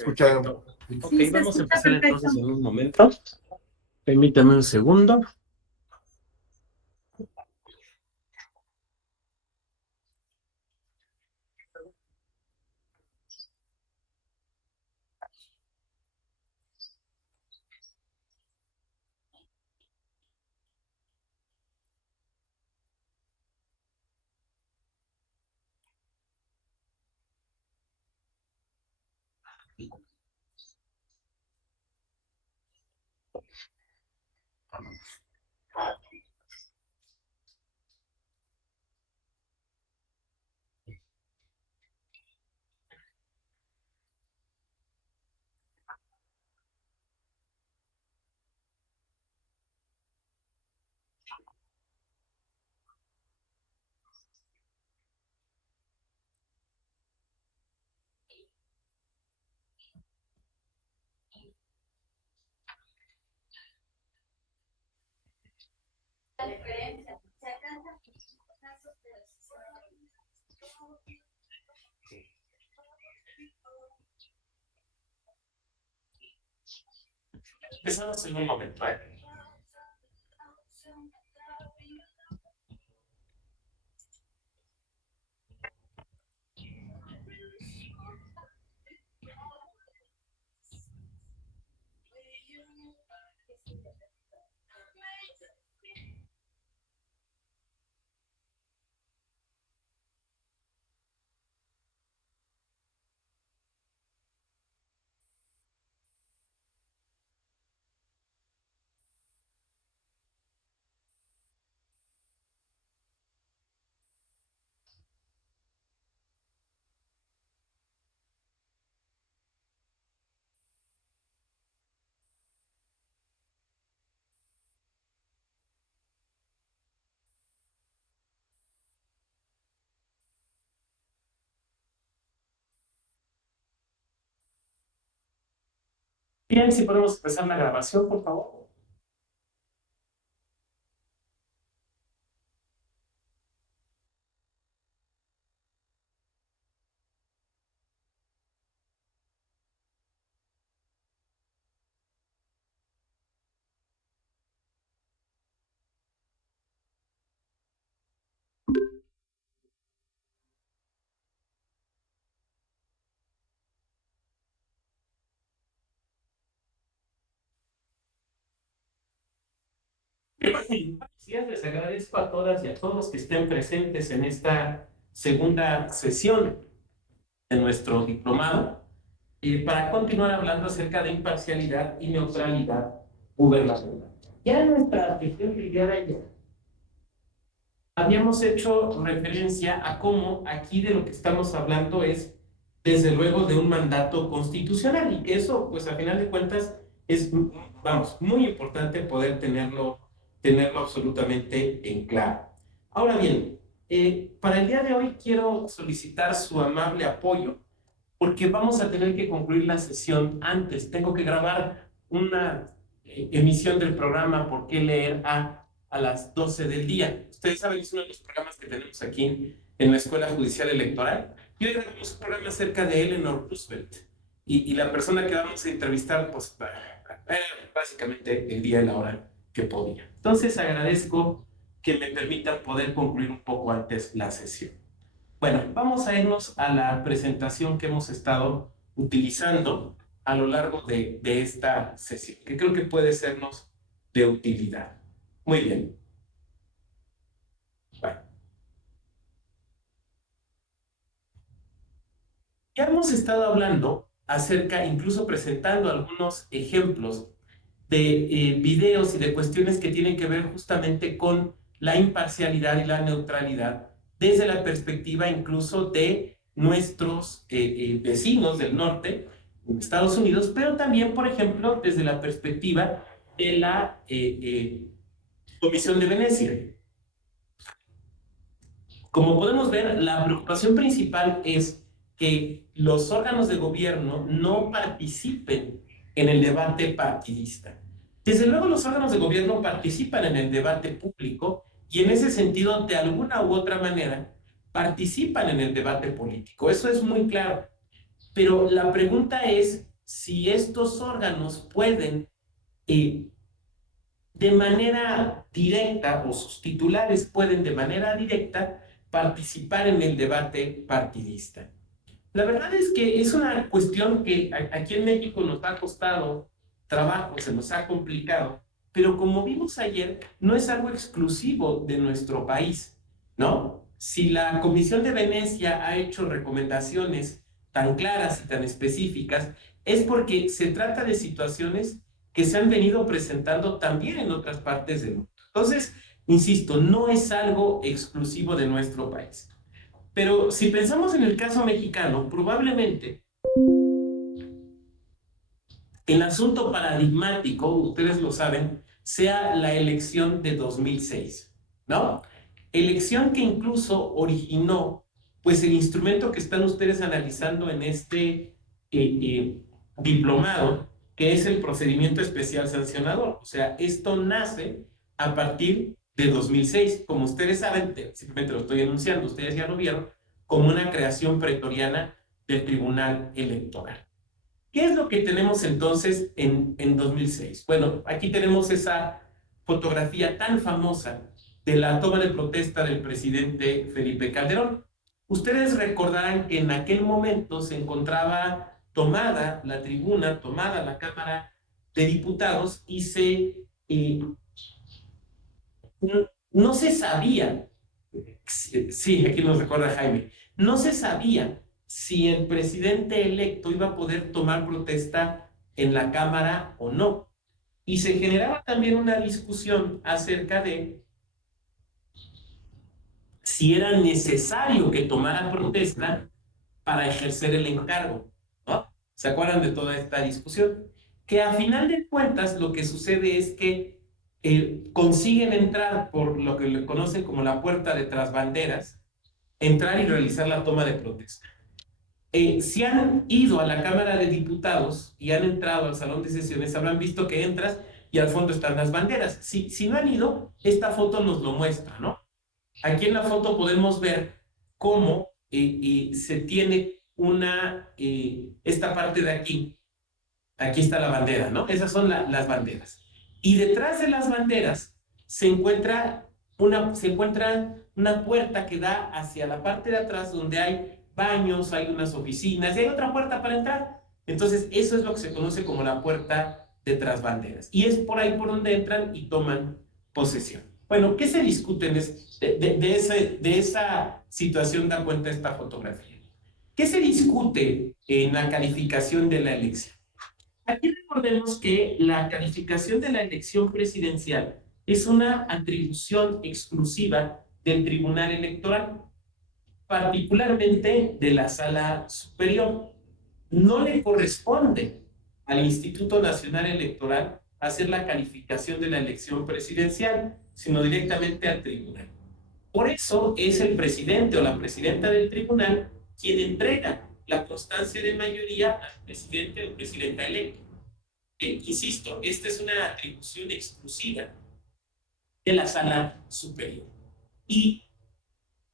Escucha, Ok, Sí, se vamos a escucha empezar perfecto. entonces en un momento. Permítame un segundo. Empezamos en un momento, ¿eh? Bien, si podemos empezar la grabación, por favor. Gracias, les agradezco a todas y a todos que estén presentes en esta segunda sesión de nuestro diplomado para continuar hablando acerca de imparcialidad y neutralidad gubernamental. Ya en nuestra sesión del día de ayer habíamos hecho referencia a cómo aquí de lo que estamos hablando es, desde luego, de un mandato constitucional y que eso, pues a final de cuentas, es, vamos, muy importante poder tenerlo absolutamente en claro. Ahora bien, para el día de hoy quiero solicitar su amable apoyo porque vamos a tener que concluir la sesión antes. Tengo que grabar una emisión del programa ¿Por qué leer a las 12 del día? Ustedes saben, es uno de los programas que tenemos aquí en la Escuela Judicial Electoral. Y hoy grabamos un programa acerca de Eleanor Roosevelt. Y la persona que vamos a entrevistar, pues, básicamente el día y la hora que podía. Entonces, agradezco que me permitan poder concluir un poco antes la sesión. Bueno, vamos a irnos a la presentación que hemos estado utilizando a lo largo de esta sesión, que creo que puede sernos de utilidad. Muy bien. Bueno, ya hemos estado hablando acerca, incluso presentando algunos ejemplos de videos y de cuestiones que tienen que ver justamente con la imparcialidad y la neutralidad desde la perspectiva incluso de nuestros vecinos del norte, en Estados Unidos, pero también, por ejemplo, desde la perspectiva de la Comisión de Venecia. Como podemos ver, la preocupación principal es que los órganos de gobierno no participen en el debate partidista. Desde luego, los órganos de gobierno participan en el debate público y en ese sentido, de alguna u otra manera, participan en el debate político. Eso es muy claro. Pero la pregunta es si estos órganos pueden de manera directa, o sus titulares pueden de manera directa participar en el debate partidista. La verdad es que es una cuestión que aquí en México nos ha costado trabajo, se nos ha complicado, pero como vimos ayer, no es algo exclusivo de nuestro país, ¿no? Si la Comisión de Venecia ha hecho recomendaciones tan claras y tan específicas, es porque se trata de situaciones que se han venido presentando también en otras partes del mundo. Entonces, insisto, no es algo exclusivo de nuestro país. Pero si pensamos en el caso mexicano, probablemente el asunto paradigmático, ustedes lo saben, sea la elección de 2006, ¿no? Elección que incluso originó, pues, el instrumento que están ustedes analizando en este diplomado, que es el procedimiento especial sancionador. O sea, esto nace a partir de 2006. Como ustedes saben, simplemente lo estoy enunciando, ustedes ya lo vieron, como una creación pretoriana del Tribunal Electoral. ¿Qué es lo que tenemos entonces en 2006? Bueno, aquí tenemos esa fotografía tan famosa de la toma de protesta del presidente Felipe Calderón. Ustedes recordarán que en aquel momento se encontraba tomada la tribuna, tomada la Cámara de Diputados y no se sabía, sí, aquí nos recuerda Jaime, no se sabía si el presidente electo iba a poder tomar protesta en la Cámara o no. Y se generaba también una discusión acerca de si era necesario que tomara protesta para ejercer el encargo, ¿no? ¿Se acuerdan de toda esta discusión? Que a final de cuentas lo que sucede es que consiguen entrar por lo que le conocen como la puerta de tras banderas, entrar y realizar la toma de protesta. Si han ido a la Cámara de Diputados y han entrado al salón de sesiones, habrán visto que entras y al fondo están las banderas. Si no han ido, esta foto nos lo muestra, ¿no? Aquí en la foto podemos ver cómo se tiene esta parte de aquí está la bandera, ¿no? Esas son las banderas. Y detrás de las banderas se encuentra una puerta que da hacia la parte de atrás donde hay baños, hay unas oficinas y hay otra puerta para entrar. Entonces, eso es lo que se conoce como la puerta de tras banderas. Y es por ahí por donde entran y toman posesión. Bueno, ¿qué se discute de esa situación? Da cuenta esta fotografía. ¿Qué se discute en la calificación de la elección? Aquí recordemos que la calificación de la elección presidencial es una atribución exclusiva del Tribunal Electoral, particularmente de la Sala Superior. No le corresponde al Instituto Nacional Electoral hacer la calificación de la elección presidencial, sino directamente al tribunal. Por eso es el presidente o la presidenta del tribunal quien entrega la constancia de mayoría al presidente o presidenta electo. Insisto, esta es una atribución exclusiva de la Sala Superior. Y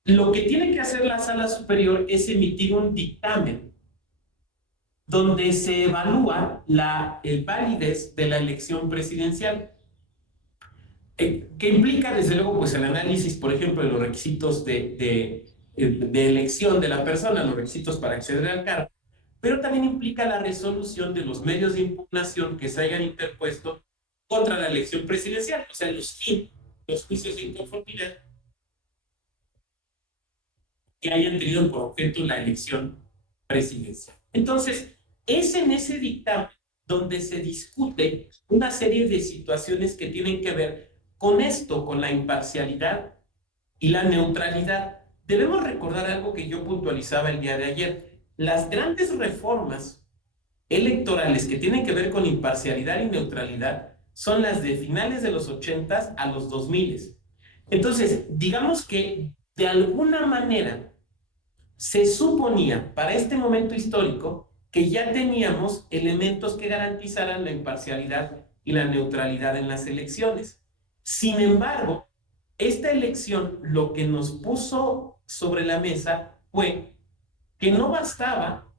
lo que tiene que hacer la Sala Superior es emitir un dictamen donde se evalúa la validez de la elección presidencial, que implica desde luego pues el análisis, por ejemplo, de los requisitos de elección de la persona, los requisitos para acceder al cargo, pero también implica la resolución de los medios de impugnación que se hayan interpuesto contra la elección presidencial, o sea, los juicios de inconformidad que hayan tenido por objeto la elección presidencial. Entonces, es en ese dictamen donde se discute una serie de situaciones que tienen que ver con esto, con la imparcialidad y la neutralidad. Debemos recordar algo que yo puntualizaba el día de ayer. Las grandes reformas electorales que tienen que ver con imparcialidad y neutralidad son las de finales de los 80 a los 2000. Entonces, digamos que de alguna manera se suponía para este momento histórico que ya teníamos elementos que garantizaran la imparcialidad y la neutralidad en las elecciones. Sin embargo, esta elección lo que nos puso sobre la mesa fue que no bastaba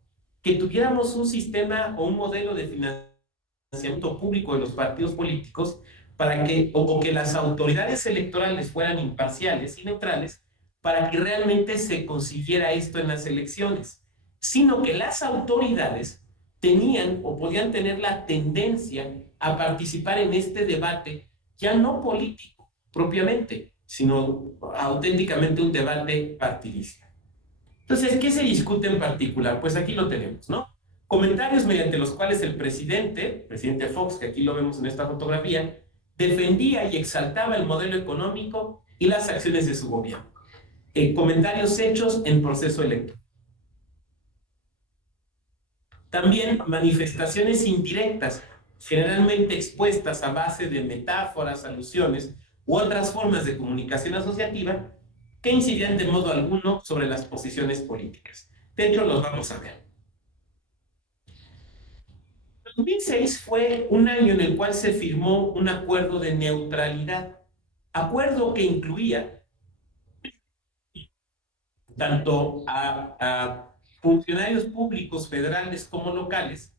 que tuviéramos un sistema o un modelo de financiamiento público de los partidos políticos para que, o que las autoridades electorales fueran imparciales y neutrales para que realmente se consiguiera esto en las elecciones, sino que las autoridades tenían o podían tener la tendencia a participar en este debate ya no político propiamente, sino auténticamente un debate partidista. Entonces, ¿qué se discute en particular? Pues aquí lo tenemos, ¿no? Comentarios mediante los cuales el presidente Fox, que aquí lo vemos en esta fotografía, defendía y exaltaba el modelo económico y las acciones de su gobierno. Comentarios hechos en proceso electoral. También manifestaciones indirectas, generalmente expuestas a base de metáforas, alusiones u otras formas de comunicación asociativa que incidían de modo alguno sobre las posiciones políticas. De hecho, los vamos a ver. 2006 fue un año en el cual se firmó un acuerdo de neutralidad, acuerdo que incluía tanto a funcionarios públicos federales como locales,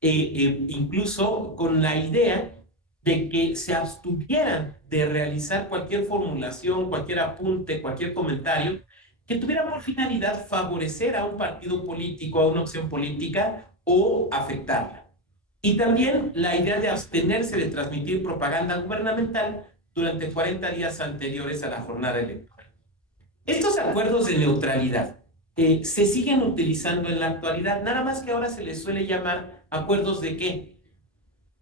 incluso con la idea de que se abstuvieran de realizar cualquier formulación, cualquier apunte, cualquier comentario que tuviera por finalidad favorecer a un partido político, a una opción política o afectarla. Y también la idea de abstenerse de transmitir propaganda gubernamental durante 40 días anteriores a la jornada electoral. Estos acuerdos de neutralidad se siguen utilizando en la actualidad, nada más que ahora se les suele llamar acuerdos de qué.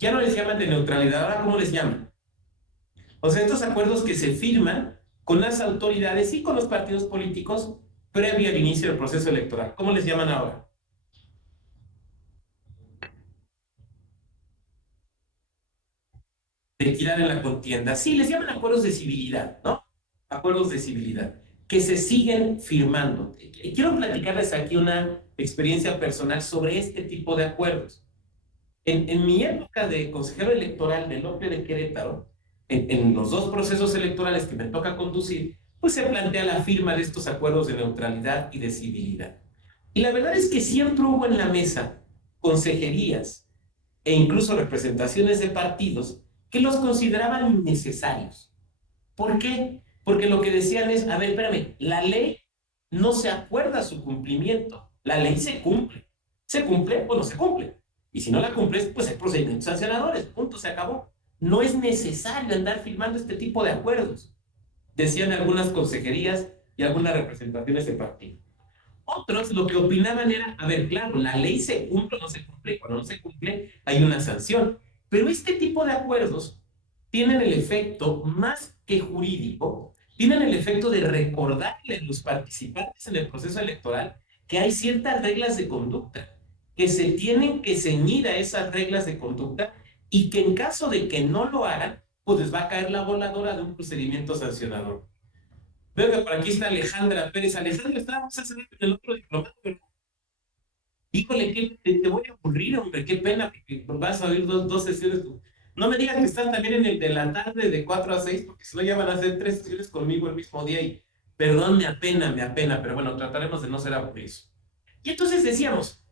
Ya no les llaman de neutralidad, ahora ¿cómo les llaman? O sea, estos acuerdos que se firman con las autoridades y con los partidos políticos previo al inicio del proceso electoral. ¿Cómo les llaman ahora? De tirar en la contienda. Sí, les llaman acuerdos de civilidad, ¿no? Acuerdos de civilidad, que se siguen firmando. Quiero platicarles aquí una experiencia personal sobre este tipo de acuerdos. En mi época de consejero electoral del Lope de Querétaro, en los dos procesos electorales que me toca conducir, pues se plantea la firma de estos acuerdos de neutralidad y de civilidad. Y la verdad es que siempre hubo en la mesa consejerías e incluso representaciones de partidos que los consideraban innecesarios. ¿Por qué? Porque lo que decían es, a ver, espérame, la ley no se acuerda su cumplimiento, la ley se cumple. ¿Se cumple? Bueno, se cumple. Y si no la cumples, pues hay procedimientos sancionadores, punto, se acabó. No es necesario andar firmando este tipo de acuerdos, decían algunas consejerías y algunas representaciones de partido. Otros lo que opinaban era, a ver, claro, la ley se cumple o no se cumple, y cuando no se cumple hay una sanción. Pero este tipo de acuerdos tienen el efecto más que jurídico, tienen el efecto de recordarle a los participantes en el proceso electoral que hay ciertas reglas de conducta, que se tienen que ceñir a esas reglas de conducta y que en caso de que no lo hagan, pues les va a caer la voladora de un procedimiento sancionador. Veo que por aquí está Alejandra Pérez. Alejandra, estábamos hace rato en el otro diplomado, pero híjole, te voy a aburrir, hombre, qué pena, porque vas a oír dos sesiones. No me digas que estás también en el de la tarde de 4 a 6, porque si no ya van a hacer 3 sesiones conmigo el mismo día y perdón, me apena, pero bueno, trataremos de no ser aburridos. Y entonces decíamos,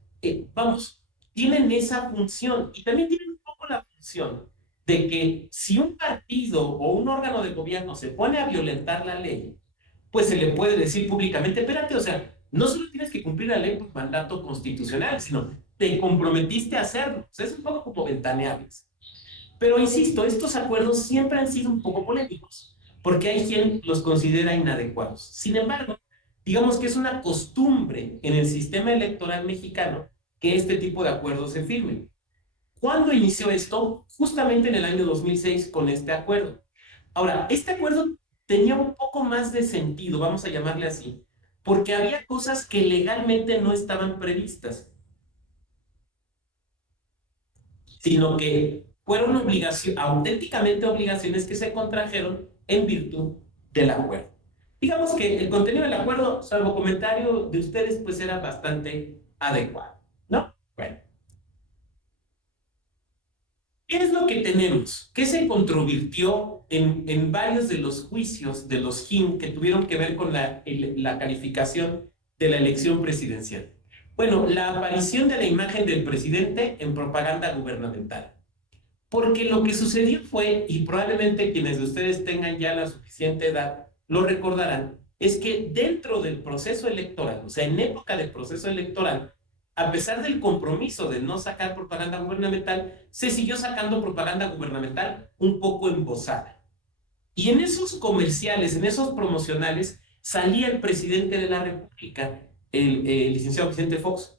vamos, tienen esa función y también tienen un poco la función de que si un partido o un órgano de gobierno se pone a violentar la ley, pues se le puede decir públicamente, espérate, o sea, no solo tienes que cumplir la ley por mandato constitucional, sino te comprometiste a hacerlo. O sea, es un poco como ventaneables. Pero insisto, estos acuerdos siempre han sido un poco polémicos, porque hay quien los considera inadecuados. Sin embargo, digamos que es una costumbre en el sistema electoral mexicano que este tipo de acuerdos se firmen. ¿Cuándo inició esto? Justamente en el año 2006 con este acuerdo. Ahora, este acuerdo tenía un poco más de sentido, vamos a llamarle así, porque había cosas que legalmente no estaban previstas, sino que fueron auténticamente obligaciones que se contrajeron en virtud del acuerdo. Digamos que el contenido del acuerdo, salvo comentario de ustedes, pues era bastante adecuado, ¿no? Bueno. ¿Qué es lo que tenemos? ¿Qué se controvirtió en varios de los juicios de los JIN que tuvieron que ver con la calificación de la elección presidencial? Bueno, la aparición de la imagen del presidente en propaganda gubernamental. Porque lo que sucedió fue, y probablemente quienes de ustedes tengan ya la suficiente edad lo recordarán, es que dentro del proceso electoral, o sea, en época del proceso electoral, a pesar del compromiso de no sacar propaganda gubernamental, se siguió sacando propaganda gubernamental un poco embosada. Y en esos comerciales, en esos promocionales, salía el presidente de la República, el licenciado Vicente Fox.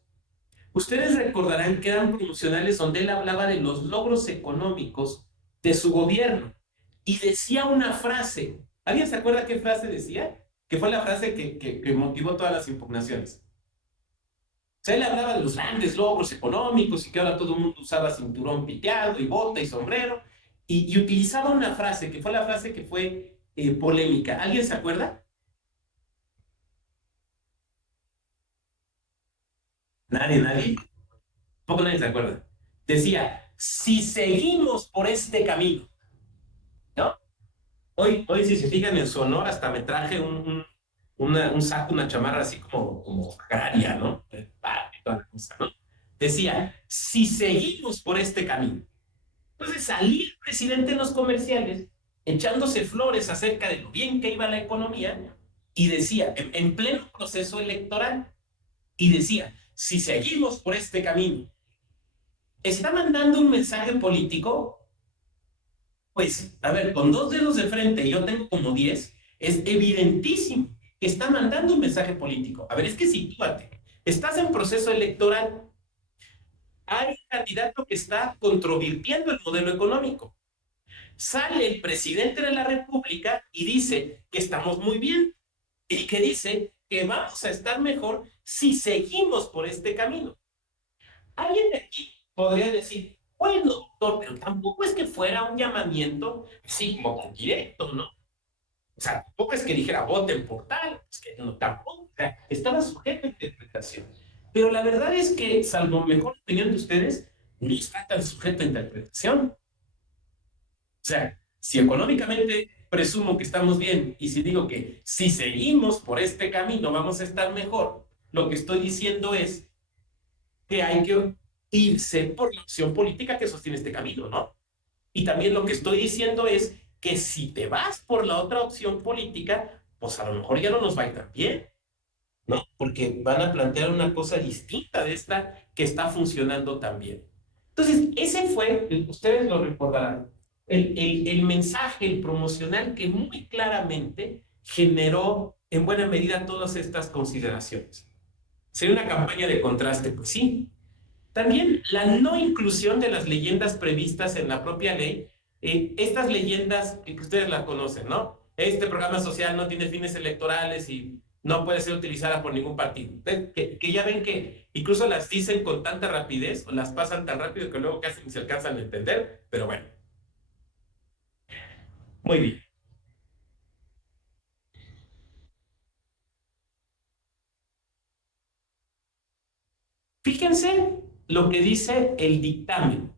Ustedes recordarán que eran promocionales donde él hablaba de los logros económicos de su gobierno y decía una frase. ¿Alguien se acuerda qué frase decía? Que fue la frase que motivó todas las impugnaciones. O sea, él hablaba de los grandes logros económicos y que ahora todo el mundo usaba cinturón piteado y bota y sombrero y utilizaba una frase que fue la frase que fue polémica. ¿Alguien se acuerda? Nadie. Poco nadie se acuerda. Decía, si seguimos por este camino, ¿no? Hoy si se fijan en su honor, hasta me traje un saco, una chamarra así como agraria, ¿no? Y toda la cosa, ¿no? Decía, si seguimos por este camino. Entonces salía el presidente en los comerciales echándose flores acerca de lo bien que iba la economía y decía, en pleno proceso electoral, y decía, si seguimos por este camino, está mandando un mensaje político. Pues, a ver, con dos dedos de frente y yo tengo como 10, es evidentísimo que está mandando un mensaje político. A ver, es que sitúate. Estás en proceso electoral. Hay un candidato que está controvirtiendo el modelo económico. Sale el presidente de la República y dice que estamos muy bien y que dice que vamos a estar mejor si seguimos por este camino. Alguien de aquí podría decir, bueno, doctor, pero tampoco es que fuera un llamamiento, sí, como directo, ¿no? O sea, tampoco es que dijera voten por tal, es que no, tampoco, o sea, estaba sujeto a interpretación. Pero la verdad es que, salvo mejor opinión de ustedes, no está tan sujeto a interpretación. O sea, si económicamente presumo que estamos bien y si digo que si seguimos por este camino vamos a estar mejor, lo que estoy diciendo es que hay que irse por la opción política que sostiene este camino, ¿no? Y también lo que estoy diciendo es que si te vas por la otra opción política, pues a lo mejor ya no nos va a ir tan bien, ¿no? Porque van a plantear una cosa distinta de esta que está funcionando tan bien. Entonces, ese fue, ustedes lo recordarán, el mensaje, el promocional que muy claramente generó en buena medida todas estas consideraciones. ¿Sería una campaña de contraste? Pues sí. También la no inclusión de las leyendas previstas en la propia ley, estas leyendas que ustedes la conocen, ¿no? Este programa social no tiene fines electorales y no puede ser utilizada por ningún partido. Que ya ven que incluso las dicen con tanta rapidez o las pasan tan rápido que luego casi ni se alcanzan a entender, pero bueno, muy bien. Fíjense lo que dice el dictamen.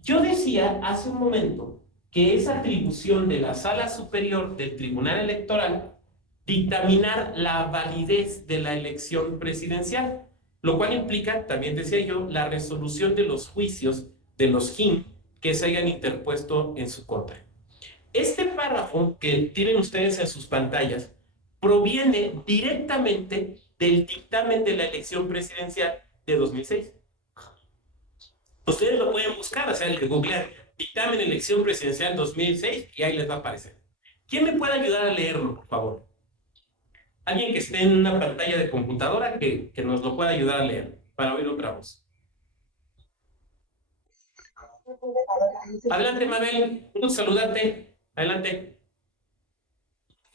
Yo decía hace un momento que es atribución de la Sala Superior del Tribunal Electoral dictaminar la validez de la elección presidencial, lo cual implica, también decía yo, la resolución de los juicios de los JIM que se hayan interpuesto en su contra. Este párrafo que tienen ustedes en sus pantallas proviene directamente del dictamen de la elección presidencial de 2006. Ustedes lo pueden buscar, o sea, el de googlear dictamen elección presidencial 2006 y ahí les va a aparecer. ¿Quién me puede ayudar a leerlo, por favor? Alguien que esté en una pantalla de computadora que nos lo pueda ayudar a leer para oír otra voz. Adelante, Mabel. Un saludarte. Adelante.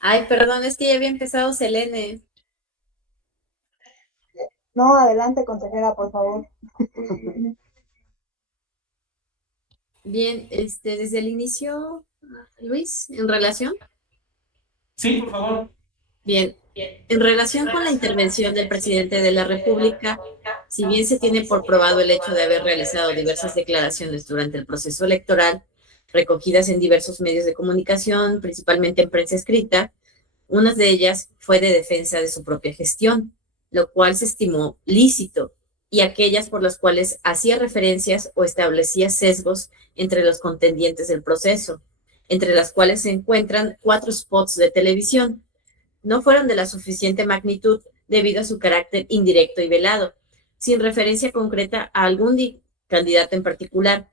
Ay, perdón, es que ya había empezado Selene. No, adelante, consejera, por favor. Bien, desde el inicio, Luis, en relación. Sí, por favor. Bien, en relación con la intervención del presidente de la República, si bien se tiene por probado el hecho de haber realizado diversas declaraciones durante el proceso electoral, recogidas en diversos medios de comunicación, principalmente en prensa escrita, una de ellas fue de defensa de su propia gestión. lo cual se estimó lícito, y aquellas por las cuales hacía referencias o establecía sesgos entre los contendientes del proceso, entre las cuales se encuentran 4 spots de televisión. No fueron de la suficiente magnitud debido a su carácter indirecto y velado, sin referencia concreta a algún candidato en particular,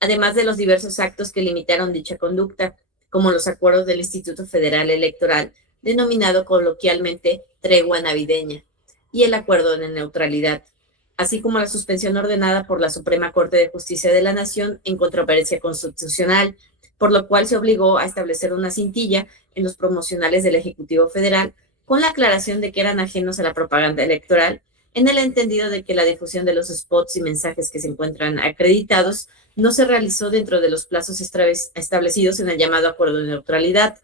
además de los diversos actos que limitaron dicha conducta, como los acuerdos del Instituto Federal Electoral, denominado coloquialmente tregua navideña, y el acuerdo de neutralidad, así como la suspensión ordenada por la Suprema Corte de Justicia de la Nación en controversia constitucional, por lo cual se obligó a establecer una cintilla en los promocionales del Ejecutivo Federal, con la aclaración de que eran ajenos a la propaganda electoral, en el entendido de que la difusión de los spots y mensajes que se encuentran acreditados no se realizó dentro de los plazos establecidos en el llamado acuerdo de neutralidad,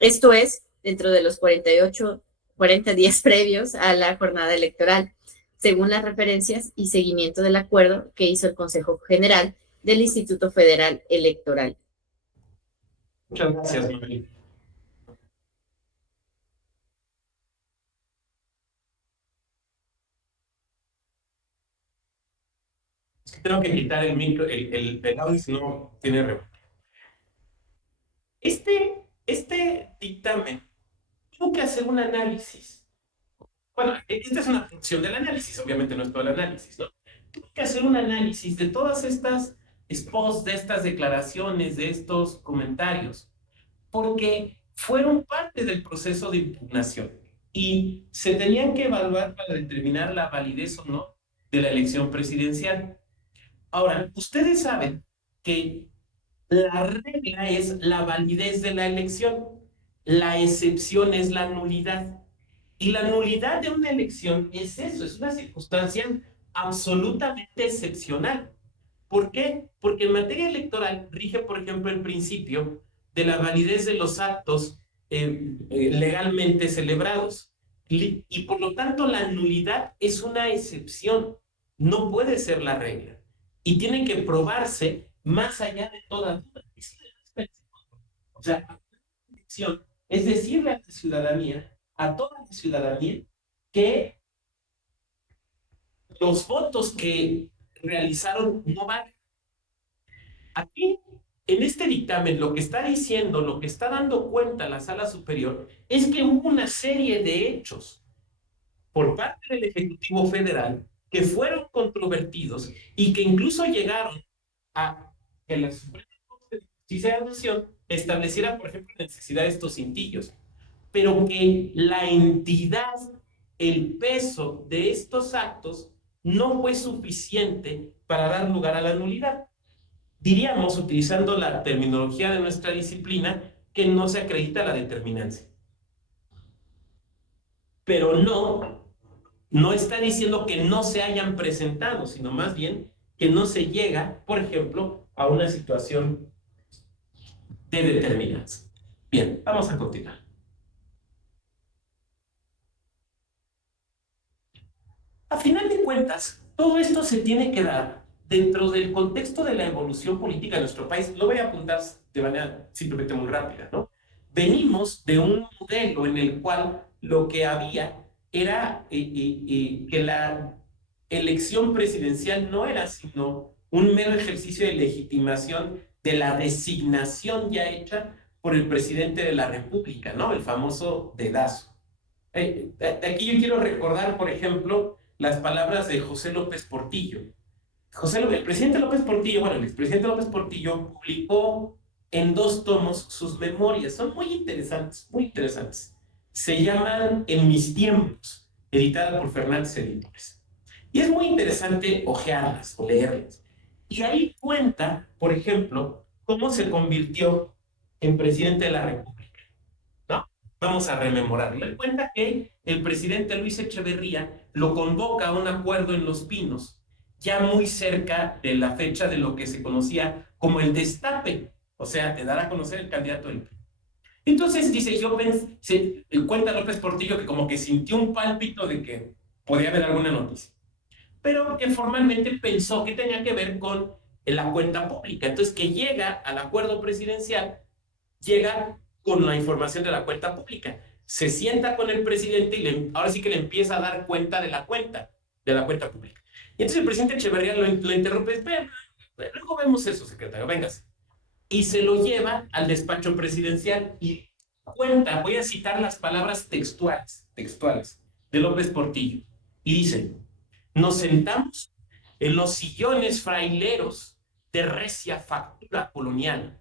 esto es, dentro de los 40 días previos a la jornada electoral, según las referencias y seguimiento del acuerdo que hizo el Consejo General del Instituto Federal Electoral. Muchas gracias, Mabel. Tengo que quitar el micro, el audio, si no tiene revuelo. Este dictamen tuvo que hacer un análisis. Bueno, esta es una función del análisis, obviamente no es todo el análisis, ¿no? Tuvo que hacer un análisis de todas estas spots, de estas declaraciones, de estos comentarios, porque fueron parte del proceso de impugnación y se tenían que evaluar para determinar la validez o no de la elección presidencial. Ahora, ustedes saben que la regla es la validez de la elección, la excepción es la nulidad. Y la nulidad de una elección es eso, es una circunstancia absolutamente excepcional. ¿Por qué? Porque en materia electoral rige, por ejemplo, el principio de la validez de los actos legalmente celebrados. Y por lo tanto, la nulidad es una excepción, no puede ser la regla. Y tiene que probarse más allá de toda duda. O sea, es decirle a la ciudadanía, a toda la ciudadanía, que los votos que realizaron no valen. Aquí, en este dictamen, lo que está diciendo, lo que está dando cuenta la Sala Superior, es que hubo una serie de hechos por parte del Ejecutivo Federal que fueron controvertidos y que incluso llegaron a que la Suprema Corte de Justicia de la Nación estableciera, por ejemplo, la necesidad de estos cintillos, pero que la entidad, el peso de estos actos no fue suficiente para dar lugar a la nulidad. Diríamos, utilizando la terminología de nuestra disciplina, que no se acredita la determinancia. Pero no está diciendo que no se hayan presentado, sino más bien que no se llega, por ejemplo, a una situación de determinancia. Bien, vamos a continuar. A final de cuentas, todo esto se tiene que dar dentro del contexto de la evolución política de nuestro país. Lo voy a apuntar de manera simplemente muy rápida, ¿no? Venimos de un modelo en el cual lo que había era que la elección presidencial no era sino un mero ejercicio de legitimación de la designación ya hecha por el presidente de la República, ¿no? El famoso dedazo. Aquí yo quiero recordar, por ejemplo, las palabras de José López Portillo. El presidente López Portillo, bueno, el expresidente López Portillo publicó en 2 tomos sus memorias. Son muy interesantes, muy interesantes. Se llaman En mis tiempos, editada por Fernández Editores. Y es muy interesante hojearlas o leerlas. Y ahí cuenta, por ejemplo, cómo se convirtió en presidente de la República, ¿no? Vamos a rememorarlo. Le cuenta que el presidente Luis Echeverría lo convoca a un acuerdo en Los Pinos, ya muy cerca de la fecha de lo que se conocía como el destape, o sea, de dar a conocer el candidato del PRI. Entonces dice, cuenta López Portillo que como que sintió un pálpito de que podía haber alguna noticia, pero que formalmente pensó que tenía que ver con la cuenta pública. Entonces, que llega al acuerdo presidencial, llega con la información de la cuenta pública. se sienta con el presidente y ahora sí que le empieza a dar cuenta de la cuenta pública. Y entonces el presidente Echeverría lo interrumpe, espera, luego vemos eso, secretario, véngase. Y se lo lleva al despacho presidencial y cuenta, voy a citar las palabras textuales de López Portillo. Y dice, nos sentamos en los sillones fraileros de recia factura colonial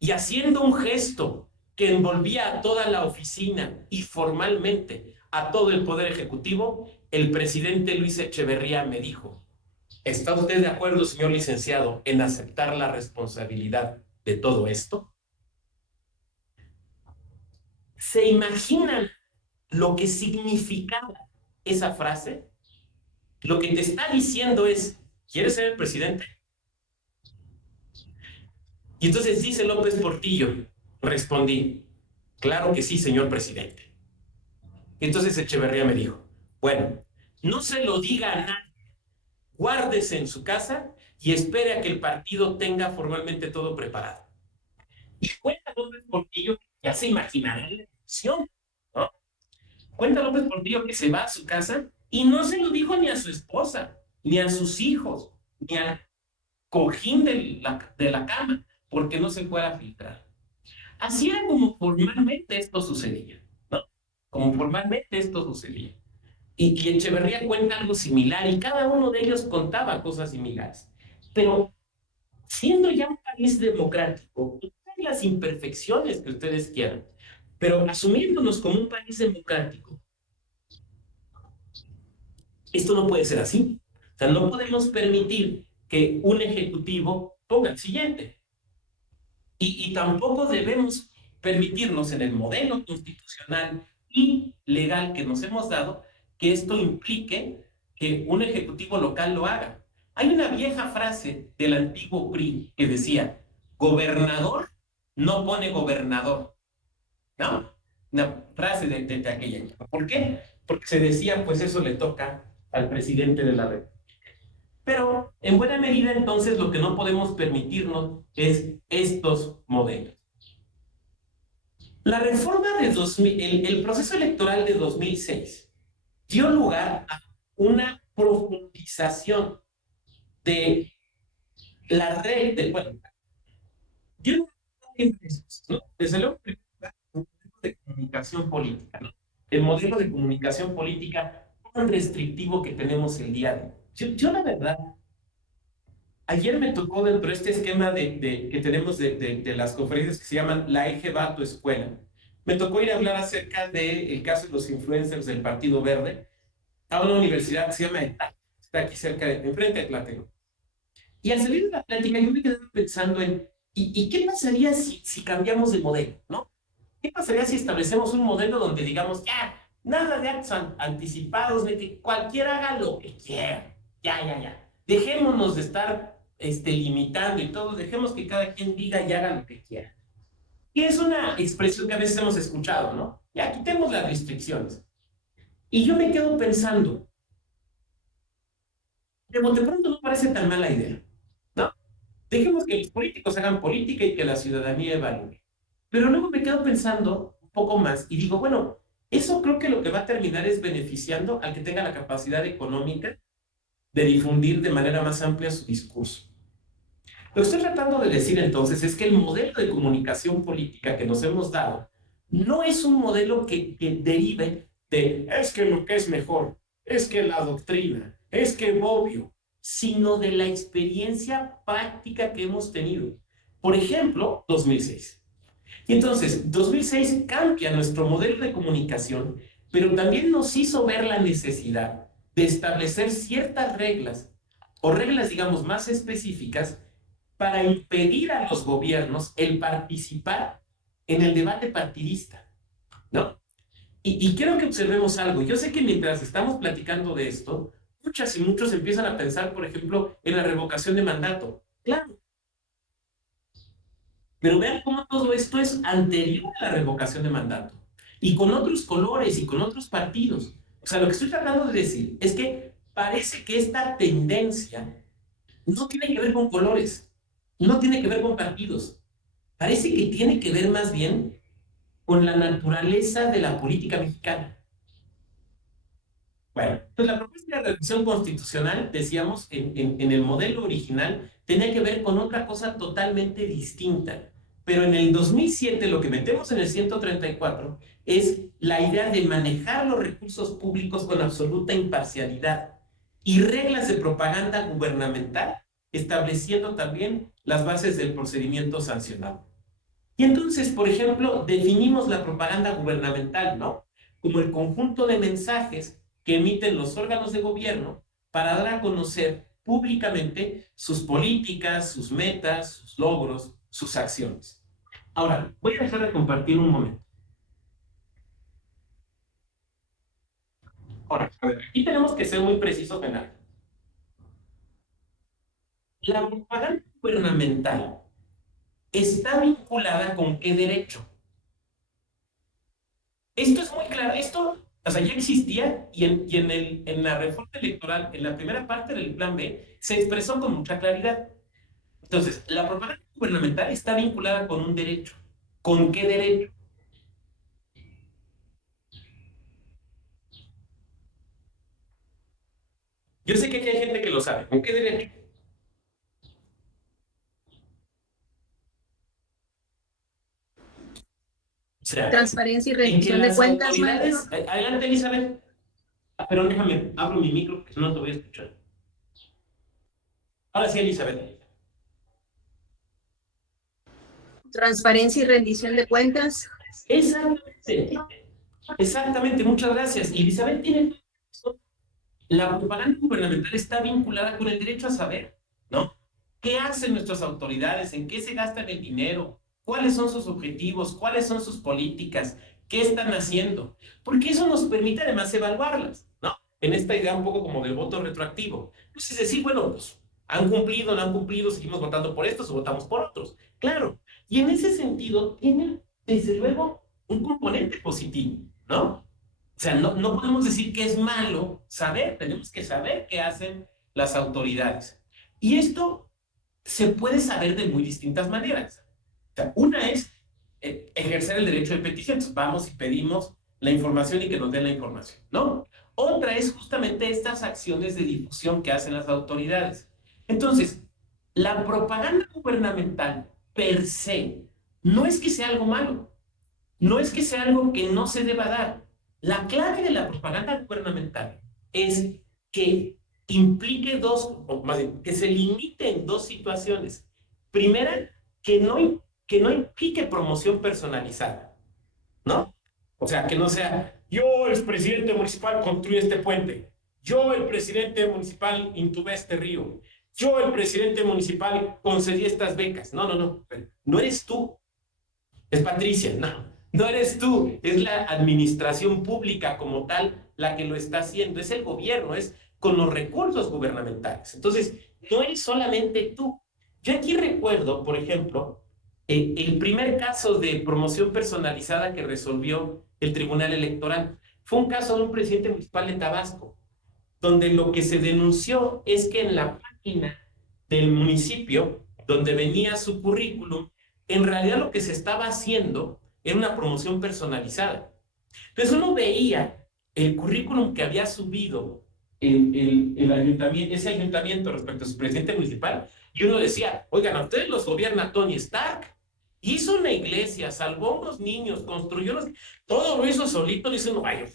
y haciendo un gesto que envolvía a toda la oficina y formalmente a todo el Poder Ejecutivo, el presidente Luis Echeverría me dijo, ¿está usted de acuerdo, señor licenciado, en aceptar la responsabilidad de todo esto? ¿Se imaginan lo que significaba esa frase? Lo que te está diciendo es, ¿quieres ser el presidente? Y entonces dice López Portillo, respondí, claro que sí, señor presidente. Y entonces Echeverría me dijo, bueno, no se lo diga a nadie, guárdese en su casa y espere a que el partido tenga formalmente todo preparado. Y cuenta López Portillo, ya se imaginarán la emoción, ¿no? Cuenta López Portillo que se va a su casa y no se lo dijo ni a su esposa, ni a sus hijos, ni al cojín de la cama, porque no se fuera a filtrar. Así era como formalmente esto sucedía, ¿no? Como formalmente esto sucedía. Y Echeverría cuenta algo similar y cada uno de ellos contaba cosas similares. Pero siendo ya un país democrático, hay las imperfecciones que ustedes quieran, pero asumiéndonos como un país democrático, esto no puede ser así. O sea, no podemos permitir que un ejecutivo ponga el siguiente. Y tampoco debemos permitirnos en el modelo constitucional y legal que nos hemos dado que esto implique que un ejecutivo local lo haga. Hay una vieja frase del antiguo PRI que decía, gobernador no pone gobernador, ¿no? Una frase de aquella época. ¿Por qué? Porque se decía, pues eso le toca al presidente de la República. Pero en buena medida entonces lo que no podemos permitirnos es estos modelos. La reforma de 2000, el proceso electoral de 2006 dio lugar a una profundización de la red, bueno, dio lugar a intereses, ¿no? Desde luego, el modelo de comunicación política, ¿no? El modelo de comunicación política tan restrictivo que tenemos el día de hoy. Yo la verdad, ayer me tocó dentro de este esquema que tenemos de las conferencias que se llaman La Eje va a tu escuela. Me tocó ir a hablar acerca del caso de los influencers del Partido Verde a una universidad que se llama ETA, está aquí cerca, enfrente de Tlatelolco. Y al salir de la plática yo me quedé pensando en, ¿y qué pasaría si cambiamos de modelo, ¿no? ¿Qué pasaría si establecemos un modelo donde digamos, ya, nada de actos anticipados, de que cualquiera haga lo que quiera, ya. Dejémonos de estar limitando y todo, dejemos que cada quien diga y haga lo que quiera. Y es una expresión que a veces hemos escuchado, ¿no? Ya quitemos las restricciones. Y yo me quedo pensando, de pronto no parece tan mala idea, ¿no? Dejemos que los políticos hagan política y que la ciudadanía evalúe. Pero luego me quedo pensando un poco más y digo, bueno, eso creo que lo que va a terminar es beneficiando al que tenga la capacidad económica de difundir de manera más amplia su discurso. Lo que estoy tratando de decir entonces es que el modelo de comunicación política que nos hemos dado no es un modelo que derive de es que lo que es mejor, es que la doctrina, es que obvio, sino de la experiencia práctica que hemos tenido. Por ejemplo, 2006. Y entonces, 2006 cambia nuestro modelo de comunicación, pero también nos hizo ver la necesidad de establecer ciertas reglas, o reglas, digamos, más específicas, para impedir a los gobiernos el participar en el debate partidista, ¿no? Y quiero que observemos algo. Yo sé que mientras estamos platicando de esto, muchas y muchos empiezan a pensar, por ejemplo, en la revocación de mandato. Claro. Pero vean cómo todo esto es anterior a la revocación de mandato. Y con otros colores y con otros partidos. O sea, lo que estoy tratando de decir es que parece que esta tendencia no tiene que ver con colores, no tiene que ver con partidos. Parece que tiene que ver más bien con la naturaleza de la política mexicana. Bueno, entonces la propuesta de revisión constitucional, decíamos, en el modelo original, tenía que ver con otra cosa totalmente distinta. Pero en el 2007 lo que metemos en el 134 es la idea de manejar los recursos públicos con absoluta imparcialidad y reglas de propaganda gubernamental, estableciendo también las bases del procedimiento sancionado. Y entonces, por ejemplo, definimos la propaganda gubernamental, ¿no? Como el conjunto de mensajes que emiten los órganos de gobierno para dar a conocer públicamente sus políticas, sus metas, sus logros, sus acciones. Ahora, voy a dejar de compartir un momento. Ahora, a ver, aquí tenemos que ser muy precisos en algo. La propaganda gubernamental está vinculada con qué derecho. Esto es muy claro, esto, o sea, ya existía y en la reforma electoral, en la primera parte del Plan B, se expresó con mucha claridad. Entonces, la propaganda gubernamental está vinculada con un derecho. ¿Con qué derecho? Yo sé que aquí hay gente que lo sabe. ¿Con qué derecho? O sea, Transparencia y en que rendición de las cuentas, maestro. autoridades... Adelante, Elizabeth. Pero déjame, abro mi micro, porque no te voy a escuchar. Ahora sí, Elizabeth. Transparencia y rendición de cuentas. Exactamente. Exactamente, muchas gracias. Y Elizabeth tiene razón. La propaganda gubernamental está vinculada con el derecho a saber, ¿no? ¿Qué hacen nuestras autoridades? ¿En qué se gastan el dinero? ¿Cuáles son sus objetivos? ¿Cuáles son sus políticas? ¿Qué están haciendo? Porque eso nos permite además evaluarlas, ¿no? En esta idea un poco como del voto retroactivo. Pues es decir, bueno, pues han cumplido, no han cumplido, seguimos votando por estos o votamos por otros. Claro. Y en ese sentido tiene, desde luego, un componente positivo, ¿no? O sea, no podemos decir que es malo saber, tenemos que saber qué hacen las autoridades. Y esto se puede saber de muy distintas maneras. O sea, una es ejercer el derecho de petición. Entonces, vamos y pedimos la información y que nos den la información, ¿no? Otra es justamente estas acciones de difusión que hacen las autoridades. Entonces, la propaganda gubernamental per se no es que sea algo malo, no es que sea algo que no se deba dar. La clave de la propaganda gubernamental es que implique dos, o más bien, que se limite en dos situaciones. Primera, que no implique promoción personalizada, ¿no? O sea, que no sea, yo, el presidente municipal, construí este puente. Yo, el presidente municipal, intubé este río. Yo, el presidente municipal, concedí estas becas. No, no, no. No eres tú, es Patricia, no eres tú, es la administración pública como tal la que lo está haciendo, es el gobierno, es con los recursos gubernamentales. Entonces, no eres solamente tú. Yo aquí recuerdo, por ejemplo, el primer caso de promoción personalizada que resolvió el Tribunal Electoral. Fue un caso de un presidente municipal de Tabasco, donde lo que se denunció es que en la página del municipio, donde venía su currículum, en realidad lo que se estaba haciendo era una promoción personalizada. Entonces uno veía el currículum que había subido el ayuntamiento, ese ayuntamiento respecto a su presidente municipal, y uno decía, oigan, a ustedes los gobierna Tony Stark, hizo una iglesia, salvó unos niños, construyó los... Todo lo hizo solito, dice, no, vaya,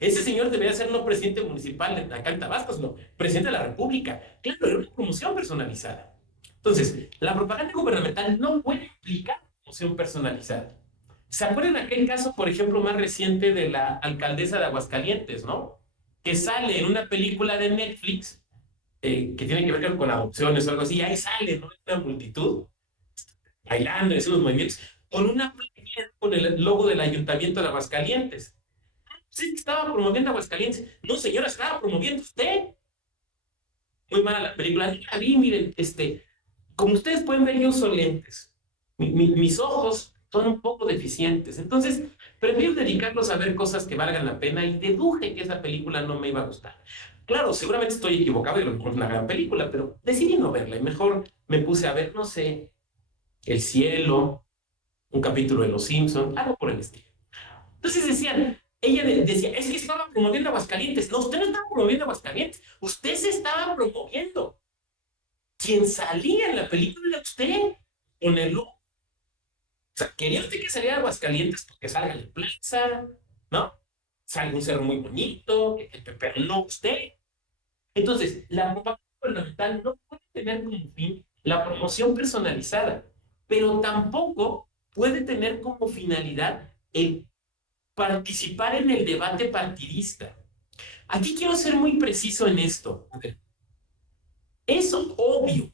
ese señor debería ser no presidente municipal de acá en Tabasco, sino presidente de la República. Claro, era una promoción personalizada. Entonces, la propaganda gubernamental no puede implicar promoción personalizada. ¿Se acuerdan aquel caso, por ejemplo, más reciente de la alcaldesa de Aguascalientes, ¿no? Que sale en una película de Netflix que tiene que ver con adopciones o algo así, y ahí sale, ¿no? Una multitud bailando, haciendo los movimientos, con una playera con el logo del Ayuntamiento de Aguascalientes. Sí, estaba promoviendo Aguascalientes. No, señora, estaba promoviendo usted. Muy mala la película. La vi, miren, como ustedes pueden ver, yo uso lentes. Mis ojos son un poco deficientes. Entonces, prefiero dedicarlos a ver cosas que valgan la pena y deduje que esa película no me iba a gustar. Claro, seguramente estoy equivocado y a lo mejor es una gran película, pero decidí no verla y mejor me puse a ver, no sé, El cielo, un capítulo de Los Simpson, algo por el estilo. Entonces decían, ella decía, es que estaba promoviendo Aguascalientes. No, usted no estaba promoviendo Aguascalientes, usted se estaba promoviendo. Quien salía en la película era usted, con el look. O sea, quería usted que saliera Aguascalientes porque salga la plaza, ¿no? Salga un cerro muy bonito, pero no usted. Entonces, la propaganda gubernamental no puede tener como fin la promoción personalizada, pero tampoco puede tener como finalidad el participar en el debate partidista. Aquí quiero ser muy preciso en esto. Es obvio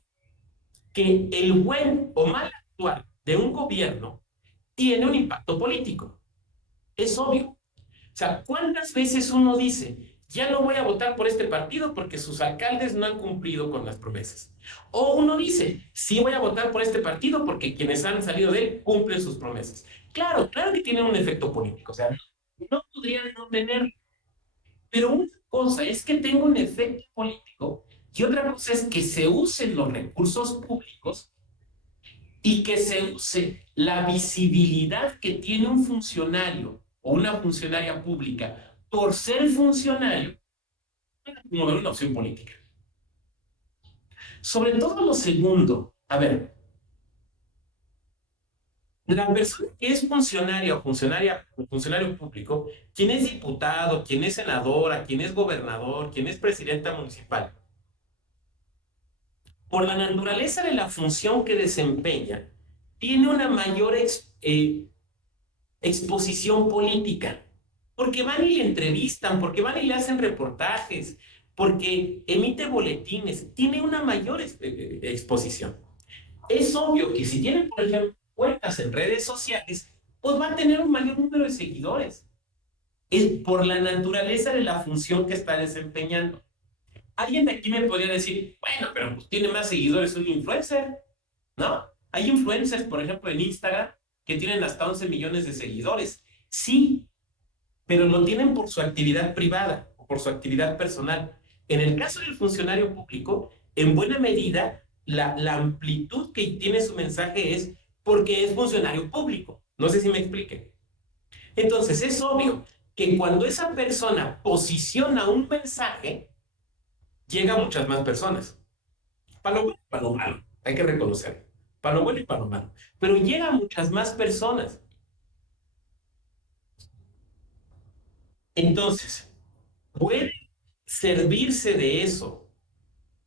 que el buen o mal actuar de un gobierno tiene un impacto político. Es obvio. O sea, ¿cuántas veces uno dice, ya no voy a votar por este partido porque sus alcaldes no han cumplido con las promesas? O uno dice, sí voy a votar por este partido porque quienes han salido de él cumplen sus promesas. Claro, claro que tienen un efecto político. O sea, no podrían no tener. Pero una cosa es que tenga un efecto político y otra cosa es que se usen los recursos públicos y que se use la visibilidad que tiene un funcionario o una funcionaria pública por ser funcionario como una opción política. Sobre todo lo segundo, a ver, la persona que es funcionaria o funcionario público, quien es diputado, quien es senadora, quien es gobernador, quien es presidenta municipal, por la naturaleza de la función que desempeña, tiene una mayor exposición política, porque van y le entrevistan, porque van y le hacen reportajes, porque emite boletines, tiene una mayor exposición. Es obvio que si tienen, por ejemplo, cuentas en redes sociales, pues va a tener un mayor número de seguidores. Es por la naturaleza de la función que está desempeñando. Alguien de aquí me podría decir, bueno, pero pues tiene más seguidores un influencer, ¿no? Hay influencers, por ejemplo, en Instagram, que tienen hasta 11 millones de seguidores. Sí, pero lo tienen por su actividad privada o por su actividad personal. En el caso del funcionario público, en buena medida, la amplitud que tiene su mensaje es porque es funcionario público. No sé si me explique. Entonces, es obvio que cuando esa persona posiciona un mensaje, llega a muchas más personas. Para lo bueno y para lo malo, hay que reconocerlo. Para lo bueno y para lo malo. Pero llega a muchas más personas. Entonces, ¿puede servirse de eso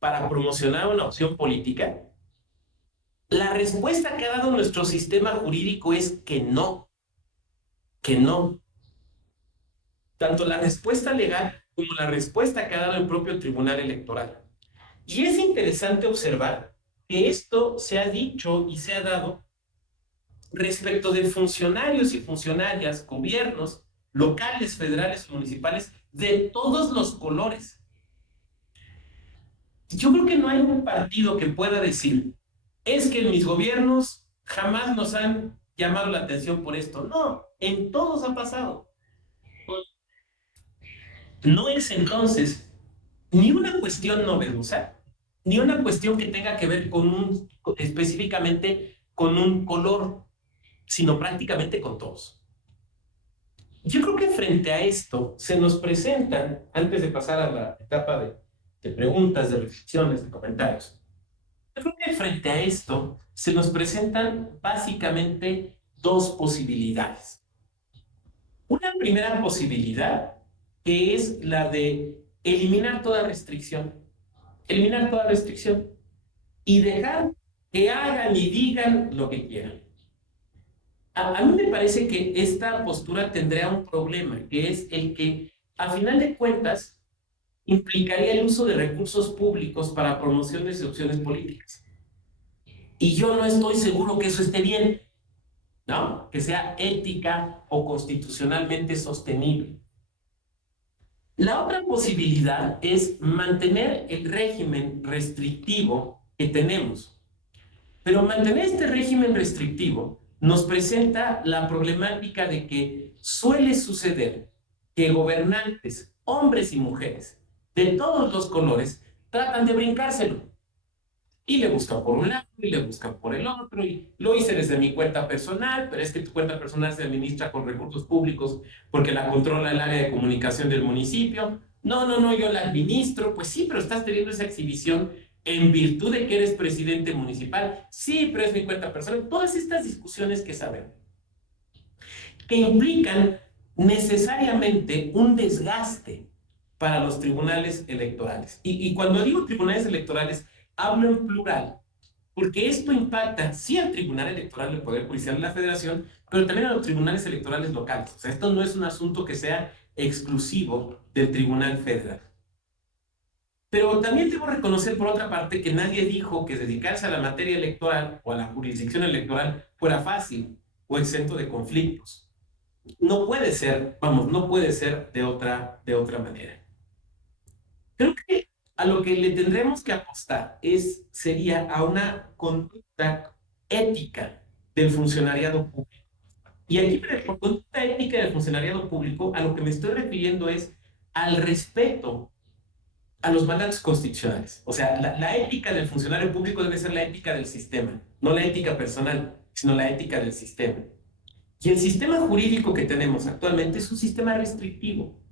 para promocionar una opción política? La respuesta que ha dado nuestro sistema jurídico es que no, que no. Tanto la respuesta legal como la respuesta que ha dado el propio Tribunal Electoral. Y es interesante observar que esto se ha dicho y se ha dado respecto de funcionarios y funcionarias, gobiernos locales, federales, municipales, de todos los colores. Yo creo que no hay un partido que pueda decir, es que en mis gobiernos jamás nos han llamado la atención por esto. No, en todos ha pasado. No es entonces ni una cuestión novedosa, ni una cuestión que tenga que ver específicamente con un color, sino prácticamente con todos. Yo creo que frente a esto se nos presentan, antes de pasar a la etapa de preguntas, de reflexiones, de comentarios, yo creo que frente a esto se nos presentan básicamente dos posibilidades. Una primera posibilidad que es la de eliminar toda restricción y dejar que hagan y digan lo que quieran. A mí me parece que esta postura tendría un problema, que es el que, a final de cuentas, implicaría el uso de recursos públicos para promociones de opciones políticas. Y yo no estoy seguro que eso esté bien, ¿no? Que sea ética o constitucionalmente sostenible. La otra posibilidad es mantener el régimen restrictivo que tenemos. Pero mantener este régimen restrictivo nos presenta la problemática de que suele suceder que gobernantes, hombres y mujeres, de todos los colores, tratan de brincárselo. Y le busca por un lado y le busca por el otro. Y lo hice desde mi cuenta personal, pero es que tu cuenta personal se administra con recursos públicos porque la controla el área de comunicación del municipio. No, no, no, yo la administro. Pues sí, pero estás teniendo esa exhibición en virtud de que eres presidente municipal. Sí, pero es mi cuenta personal. Todas estas discusiones que sabemos, que implican necesariamente un desgaste para los tribunales electorales. Y cuando digo tribunales electorales, hablo en plural, porque esto impacta sí al Tribunal Electoral del Poder Judicial de la Federación, pero también a los tribunales electorales locales. O sea, esto no es un asunto que sea exclusivo del Tribunal Federal. Pero también debo reconocer, por otra parte, que nadie dijo que dedicarse a la materia electoral o a la jurisdicción electoral fuera fácil o exento de conflictos. No puede ser, vamos, no puede ser de otra manera. Creo que a lo que le tendremos que apostar sería a una conducta ética del funcionariado público. Y aquí, por conducta ética del funcionariado público, a lo que me estoy refiriendo es al respeto a los mandatos constitucionales. O sea, la ética del funcionario público debe ser la ética del sistema, no la ética personal, sino la ética del sistema. Y el sistema jurídico que tenemos actualmente es un sistema restrictivo.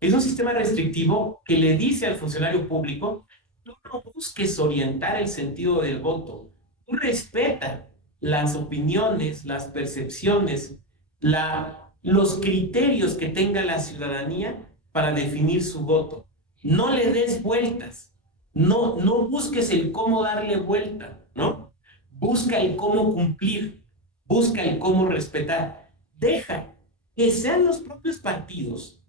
Es un sistema restrictivo que le dice al funcionario público: tú no busques orientar el sentido del voto, tú respeta las opiniones, las percepciones, los criterios que tenga la ciudadanía para definir su voto. No le des vueltas, no busques el cómo darle vuelta, ¿no? Busca el cómo cumplir, busca el cómo respetar. Deja que sean los propios partidos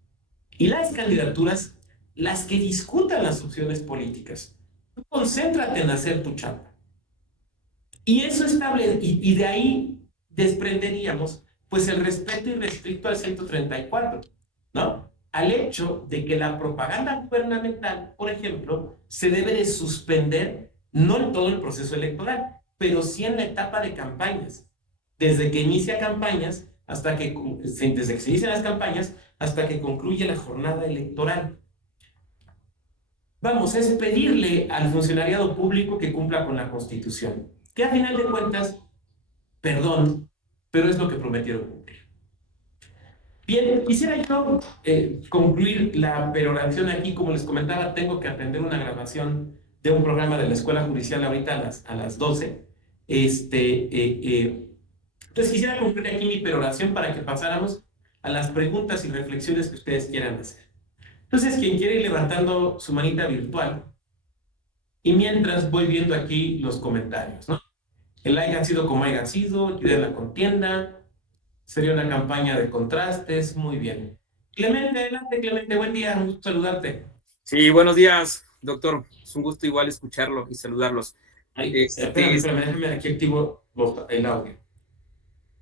y las candidaturas las que discutan las opciones políticas. Tú concéntrate en hacer tu chamba. Y eso establece, y de ahí desprenderíamos pues el respeto irrestricto al 134, ¿no? Al hecho de que la propaganda gubernamental, por ejemplo, se debe de suspender, no en todo el proceso electoral, pero sí en la etapa de campañas. Desde que inicia campañas desde que se inician las campañas hasta que concluye la jornada electoral. Vamos, es pedirle al funcionariado público que cumpla con la Constitución, que a final de cuentas, perdón, pero es lo que prometieron cumplir. Bien, quisiera yo concluir la peroración aquí. Como les comentaba, tengo que atender una grabación de un programa de la Escuela Judicial ahorita a las 12. Entonces quisiera concluir aquí mi peroración para que pasáramos a las preguntas y reflexiones que ustedes quieran hacer. Entonces, quien quiere ir levantando su manita virtual, y mientras voy viendo aquí los comentarios, ¿no? El haya sido como haya sido, de la contienda, sería una campaña de contrastes, muy bien. Clemente, adelante, Clemente, buen día, un gusto saludarte. Sí, buenos días, doctor. Es un gusto igual escucharlo y saludarlos. Espérame, déjame aquí activo el audio.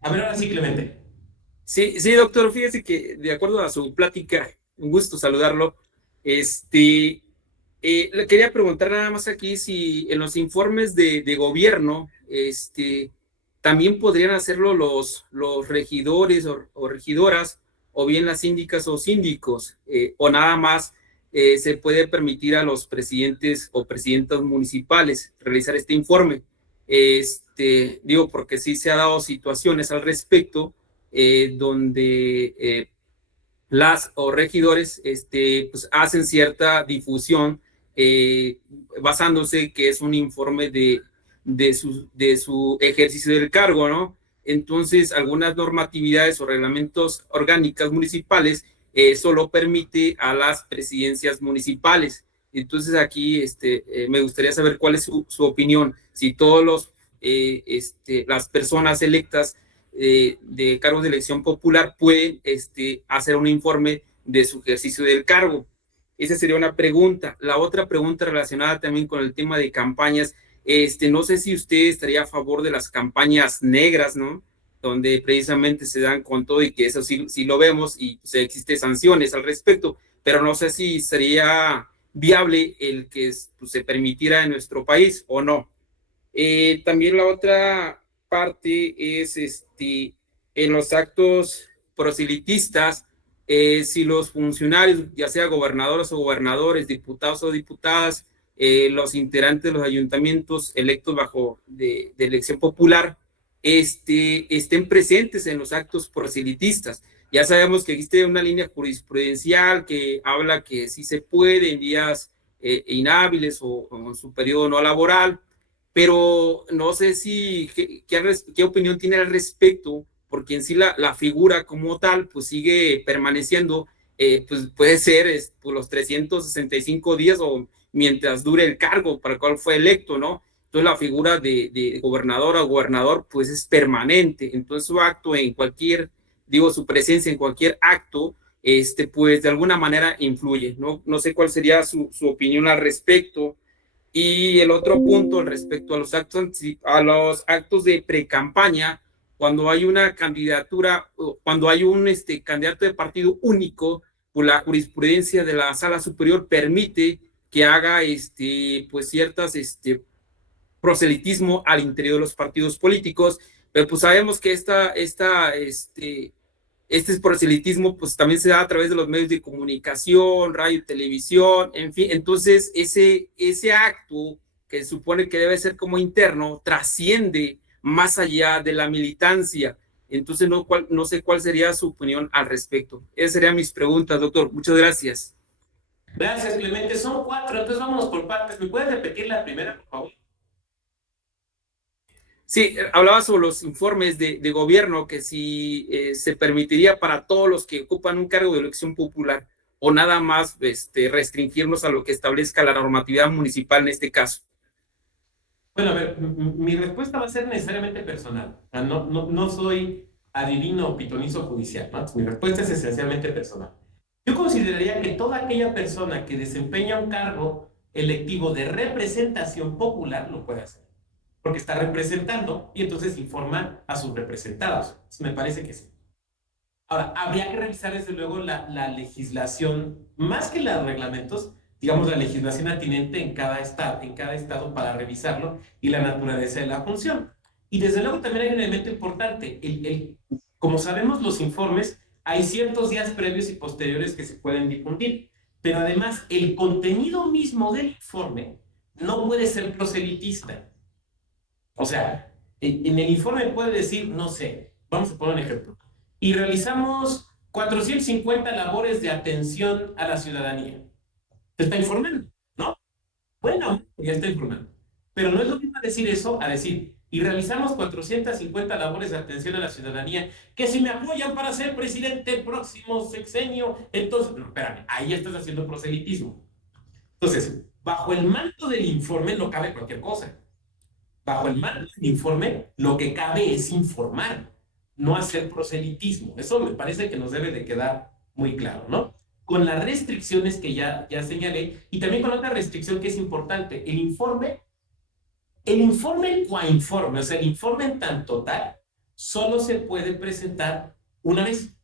A ver, ahora sí, Clemente. Sí, doctor, fíjese que de acuerdo a su plática, un gusto saludarlo. Le quería preguntar nada más aquí si en los informes de gobierno, también podrían hacerlo los regidores o regidoras, o bien las síndicas o síndicos, o nada más se puede permitir a los presidentes o presidentas municipales realizar este informe. Digo, porque sí se ha dado situaciones al respecto donde las o regidores pues hacen cierta difusión basándose que es un informe de su ejercicio del cargo, ¿no? Entonces, algunas normatividades o reglamentos orgánicas municipales solo permite a las presidencias municipales. Entonces, aquí me gustaría saber cuál es su opinión, si todos las personas electas de cargos de elección popular pueden hacer un informe de su ejercicio del cargo. Esa sería una pregunta. La otra pregunta relacionada también con el tema de campañas, no sé si usted estaría a favor de las campañas negras, ¿no? Donde precisamente se dan con todo y que eso sí lo vemos y pues, existen sanciones al respecto, pero no sé si sería viable el que pues, se permitiera en nuestro país o no. También la otra parte es en los actos proselitistas, si los funcionarios, ya sea gobernadores o gobernadores, diputados o diputadas, los integrantes de los ayuntamientos electos bajo de elección popular estén presentes en los actos proselitistas. Ya sabemos que existe una línea jurisprudencial que habla que sí se puede en días inhábiles o en su periodo no laboral, pero no sé si qué opinión tiene al respecto, porque en sí la figura como tal pues sigue permaneciendo, pues puede ser pues, los 365 días o mientras dure el cargo para el cual fue electo, ¿no? Entonces la figura de gobernador o gobernador pues es permanente, entonces su acto en cualquier, digo, su presencia en cualquier acto, pues de alguna manera influye, ¿no? No sé cuál sería su opinión al respecto. Y el otro punto respecto a los actos de pre-campaña, cuando hay una candidatura, cuando hay un candidato de partido único, pues la jurisprudencia de la Sala Superior permite que haga pues ciertas proselitismo al interior de los partidos políticos, pero pues sabemos que este proselitismo pues también se da a través de los medios de comunicación, radio, televisión, en fin, entonces ese acto que se supone que debe ser como interno trasciende más allá de la militancia. Entonces no sé cuál sería su opinión al respecto. Esas serían mis preguntas, doctor. Muchas gracias. Gracias, Clemente. Son 4, entonces vámonos por partes. ¿Me puedes repetir la primera, por favor? Sí, hablaba sobre los informes de gobierno, que si se permitiría para todos los que ocupan un cargo de elección popular o nada más restringirnos a lo que establezca la normatividad municipal en este caso. Bueno, a ver, mi respuesta va a ser necesariamente personal. O sea, no soy adivino o pitonizo judicial, ¿no? Mi respuesta es esencialmente personal. Yo consideraría que toda aquella persona que desempeña un cargo electivo de representación popular lo puede hacer, porque está representando y entonces informa a sus representados. Me parece que sí. Ahora, habría que revisar desde luego la legislación, más que los reglamentos, digamos la legislación atinente en cada estado para revisarlo y la naturaleza de la función. Y desde luego también hay un elemento importante. Como sabemos, los informes, hay ciertos días previos y posteriores que se pueden difundir, pero además el contenido mismo del informe no puede ser proselitista. O sea, en el informe puede decir, no sé, vamos a poner un ejemplo, y realizamos 450 labores de atención a la ciudadanía. Te está informando, ¿no? Bueno, ya está informando. Pero no es lo mismo decir eso a decir, y realizamos 450 labores de atención a la ciudadanía, que si me apoyan para ser presidente el próximo sexenio, entonces, no, espérame, ahí estás haciendo proselitismo. Entonces, bajo el manto del informe no cabe cualquier cosa. Bajo el manto del informe, lo que cabe es informar, no hacer proselitismo. Eso me parece que nos debe de quedar muy claro, ¿no? Con las restricciones que ya señalé, y también con otra restricción que es importante, el informe coinforme, o sea, el informe en tanto tal, solo se puede presentar una vez.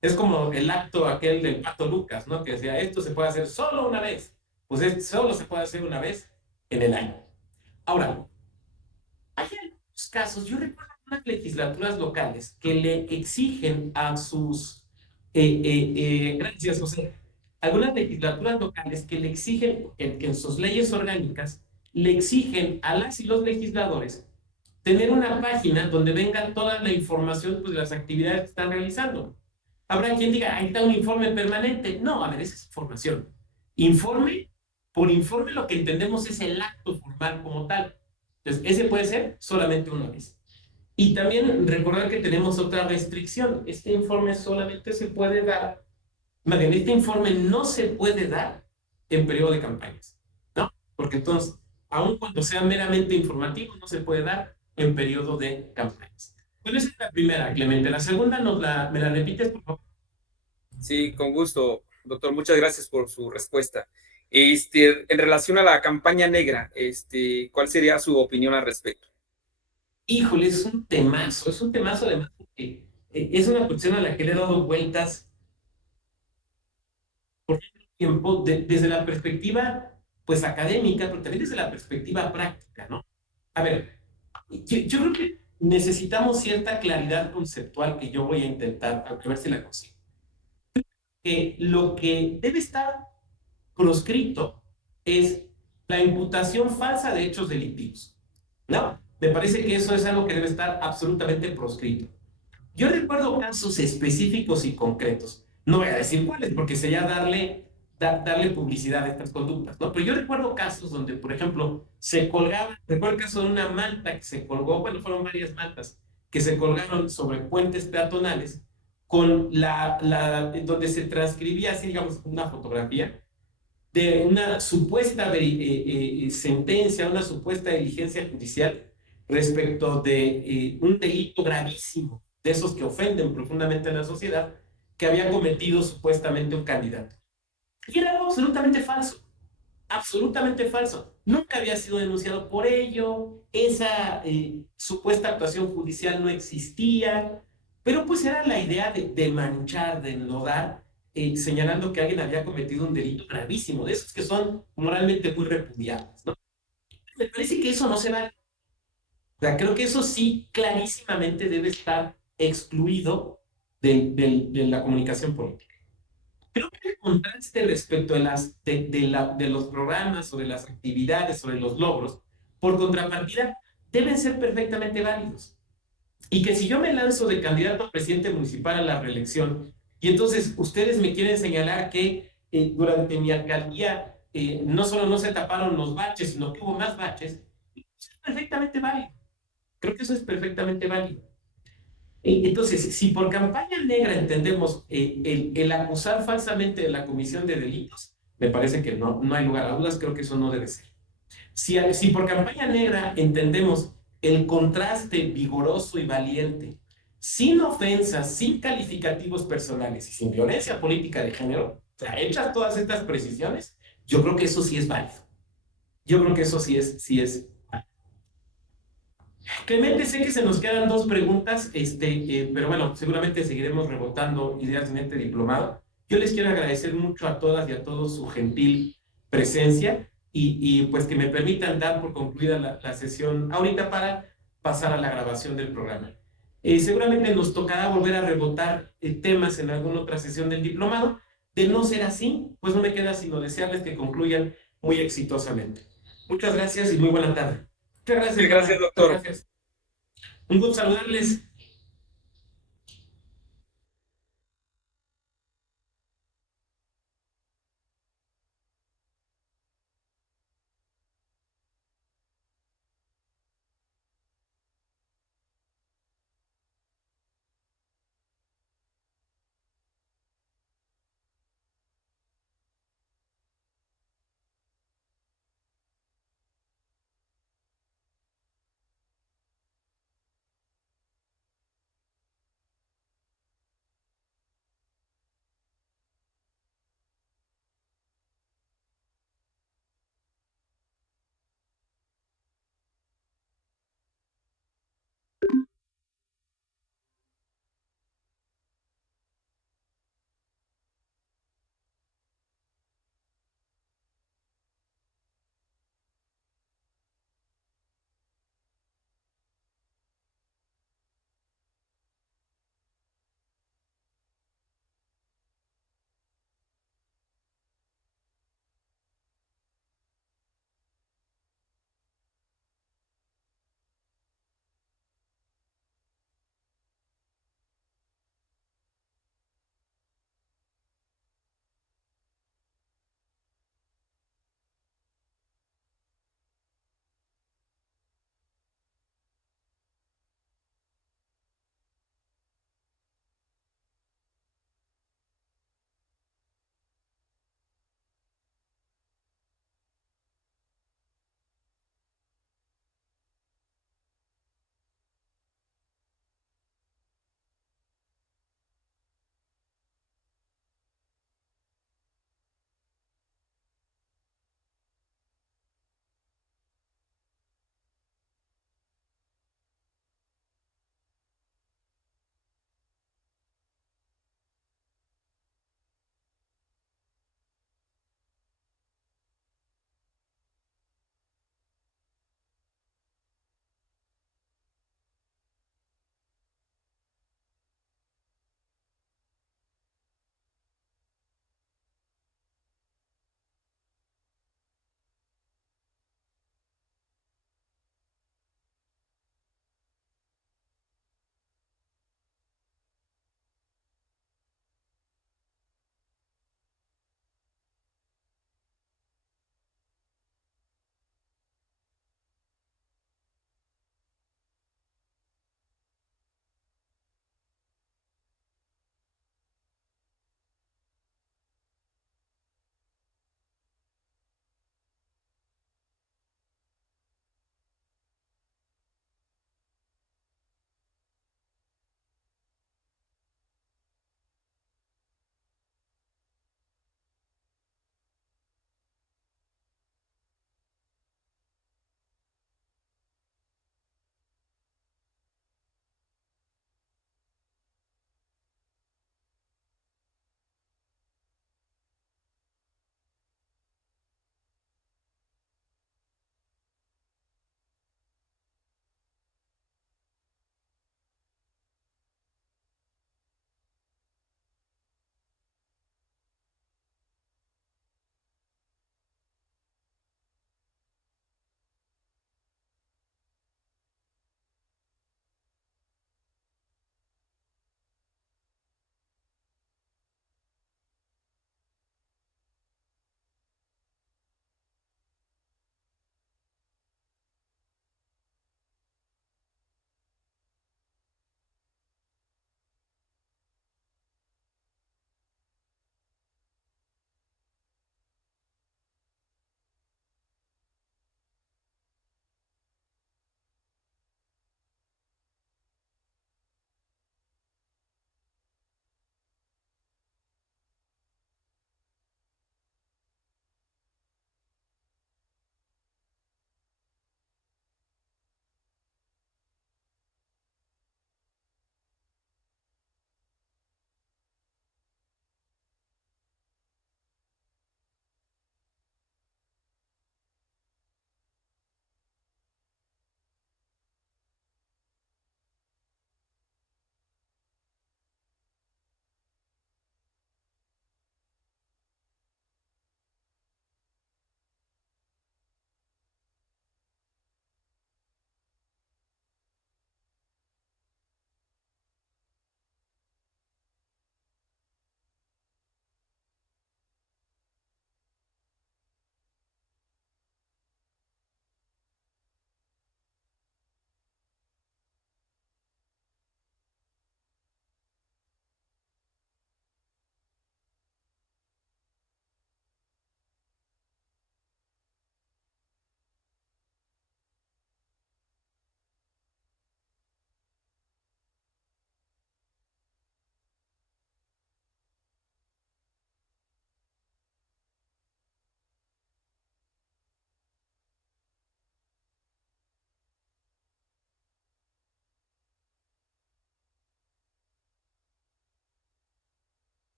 Es como el acto aquel del Pato Lucas, ¿no? Que decía, esto se puede hacer solo una vez. Pues solo se puede hacer una vez en el año. Ahora, hay algunos casos, yo recuerdo unas legislaturas locales que le exigen a sus, gracias José, algunas legislaturas locales que le exigen, que en sus leyes orgánicas, le exigen a las y los legisladores tener una página donde venga toda la información pues, de las actividades que están realizando. Habrá quien diga, ahí está un informe permanente. No, a ver, esa es información. Informe, por informe lo que entendemos es el acto formal como tal. Entonces, ese puede ser solamente una vez. Y también recordar que tenemos otra restricción. Este informe solamente se puede dar, más bien, este informe no se puede dar en periodo de campañas, ¿no? Porque entonces, aun cuando sea meramente informativo, no se puede dar en periodo de campañas. Bueno, esa es la primera, Clemente. La segunda, ¿me la repites, por favor? Sí, con gusto, doctor. Muchas gracias por su respuesta. En relación a la campaña negra, ¿cuál sería su opinión al respecto? Híjole, es un temazo además porque es una cuestión a la que le he dado vueltas por tiempo, desde la perspectiva, pues, académica, pero también desde la perspectiva práctica, ¿no? A ver, yo creo que necesitamos cierta claridad conceptual que yo voy a intentar, a ver si la consigo. Que lo que debe estar proscrito es la imputación falsa de hechos delictivos, ¿no? Me parece que eso es algo que debe estar absolutamente proscrito. Yo recuerdo casos específicos y concretos. No voy a decir cuáles, porque sería darle publicidad a estas conductas, ¿no? Pero yo recuerdo casos donde, por ejemplo, recuerdo el caso de una manta que se colgó, bueno, fueron varias mantas que se colgaron sobre puentes peatonales con donde se transcribía así, digamos, una fotografía de una supuesta sentencia, una supuesta diligencia judicial respecto de un delito gravísimo, de esos que ofenden profundamente a la sociedad, que había cometido supuestamente un candidato. Y era algo absolutamente falso, absolutamente falso. Nunca había sido denunciado por ello, esa supuesta actuación judicial no existía, pero pues era la idea de manchar, de enlodar, señalando que alguien había cometido un delito gravísimo, de esos que son moralmente muy repudiables, ¿no? Me parece que eso no se vale. O sea, creo que eso sí clarísimamente debe estar excluido de la comunicación política. Creo que el contraste respecto de los programas, sobre las actividades, sobre los logros, por contrapartida, deben ser perfectamente válidos. Y que si yo me lanzo de candidato a presidente municipal a la reelección, y entonces ustedes me quieren señalar que durante mi alcaldía no solo no se taparon los baches, sino que hubo más baches, eso es perfectamente válido. Creo que eso es perfectamente válido. Entonces, si por campaña negra entendemos el acusar falsamente de la comisión de delitos, me parece que no hay lugar a dudas, creo que eso no debe ser. Si por campaña negra entendemos el contraste vigoroso y valiente, sin ofensas, sin calificativos personales y sin violencia política de género, o sea, hechas todas estas precisiones, yo creo que eso sí es válido. Yo creo que eso sí es Clemente, sé que se nos quedan dos preguntas, pero bueno, seguramente seguiremos rebotando ideas en este diplomado. Yo les quiero agradecer mucho a todas y a todos su gentil presencia y pues que me permitan dar por concluida la sesión ahorita para pasar a la grabación del programa. Seguramente nos tocará volver a rebotar temas en alguna otra sesión del diplomado. De no ser así, pues no me queda sino desearles que concluyan muy exitosamente. Muchas gracias y muy buena tarde. Muchas gracias. Gracias, doctor. Gracias. Un gusto saludarles.